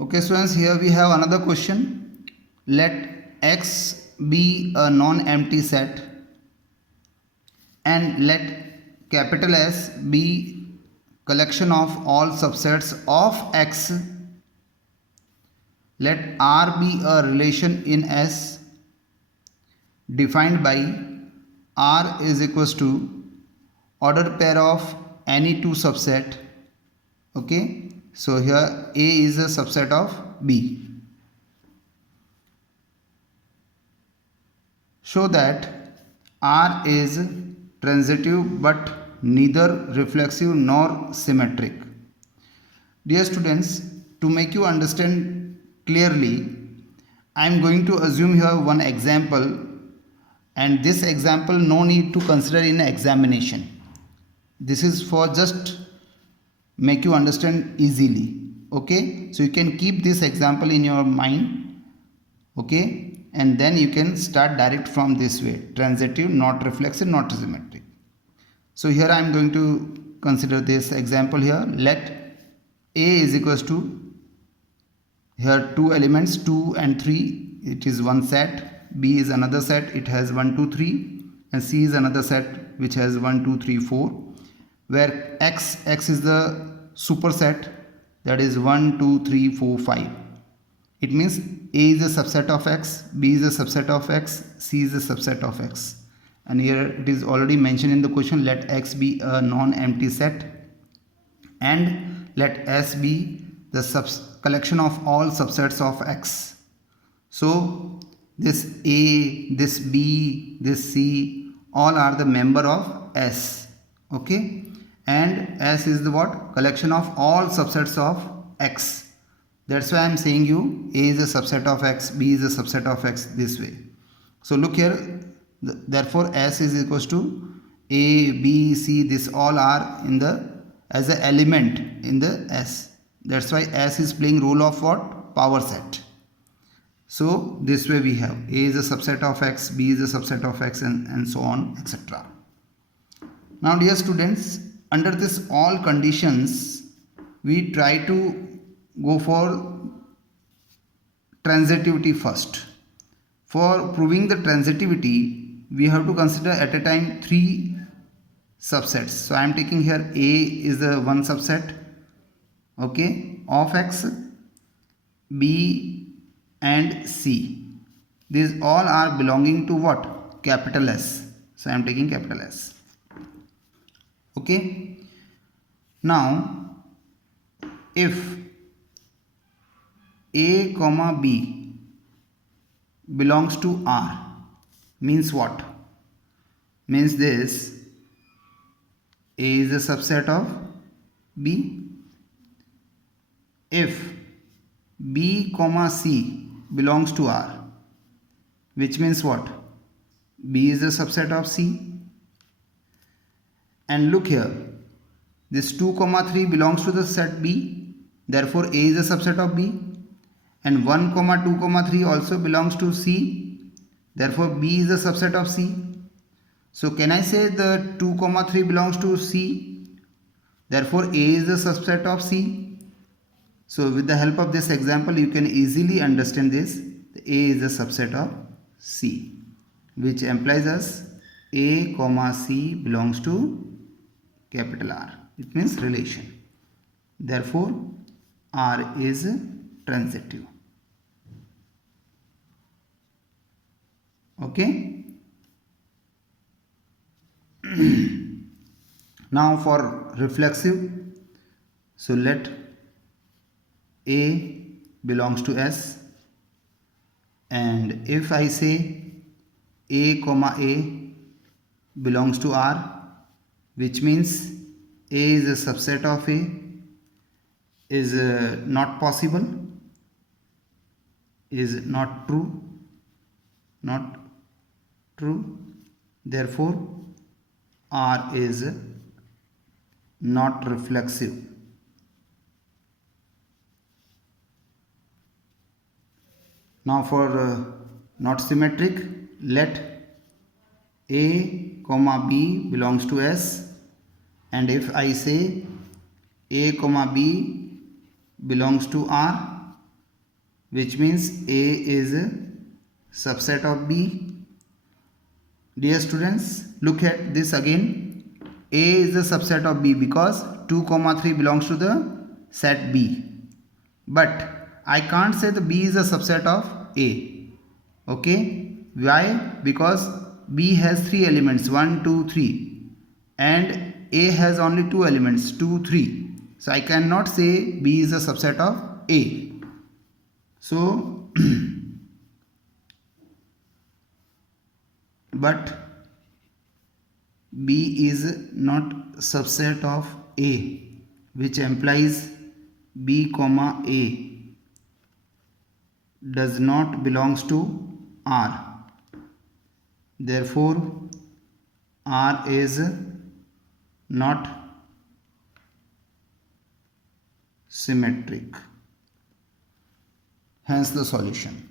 Okay, students, here we have another question. Let X be a non-empty set and let capital S be collection of all subsets of X. Let R be a relation in S defined by R is equals to ordered pair of any two subset. Okay, so here A is a subset of B. Show that R is transitive but neither reflexive nor symmetric. Dear students, to make you understand clearly, I am going to assume here one example, and this example no need to consider in examination. This is for just make you understand easily. Okay, so you can keep this example in your mind. Okay, and then you can start direct from this way: transitive, not reflexive, not symmetric. So here I am going to consider this example here. Let A is equals to, here two elements 2 and 3, it is one set. B is another set, it has 1 2 3, and C is another set which has 1 2 3 4, where X is the superset, that is 1 2 3 4 5. It means A is a subset of X, B is a subset of X, C is a subset of X. And here it is already mentioned in the question, let X be a non-empty set and let S be the collection of all subsets of X. So this A, this B, this C, all are the member of S. Okay, and S is the what? Collection of all subsets of X. That's why I am saying you A is a subset of X, B is a subset of X, this way. So look here, therefore S is equals to A, B, C, this all are in the as an element in the S. That's why S is playing role of what? Power set. So this way we have A is a subset of X, B is a subset of X, and so on, etc. Now dear students, under this all conditions, we try to go for transitivity first. For proving the transitivity, we have to consider at a time three subsets. So I am taking here A is the one subset, okay, of X, B and C. These all are belonging to what? Capital S. So I am taking capital S. Okay. Now if A comma B belongs to R, means what? Means this A is a subset of B. If B comma C belongs to R, which means what? B is a subset of C. And look here, this 2 comma 3 belongs to the set B, therefore A is a subset of B. And 1 comma 2 comma 3 also belongs to C, therefore B is a subset of C. So can I say the 2 comma 3 belongs to C, therefore A is a subset of C. So with the help of this example you can easily understand this. A is a subset of C, which implies us A comma C belongs to capital R. It means relation. Therefore R is transitive. Okay. Now for reflexive, so let A belongs to S, and if I say A comma A belongs to R, which means A is a subset of A, is not possible, is not true, therefore R is not reflexive. Now for not symmetric, let A comma B belongs to S, and if I say A comma B belongs to R, which means A is a subset of B. Dear students, look at this again. A is a subset of B because 2, 3 belongs to the set B. But I can't say the B is a subset of A. Okay? Why? Because B has 3 elements, 1, 2, 3. And A has only 2 elements, 2, 3. So I cannot say B is a subset of A. So, but B is not subset of A, which implies B comma A does not belongs to R. Therefore, R is not symmetric. Hence the solution.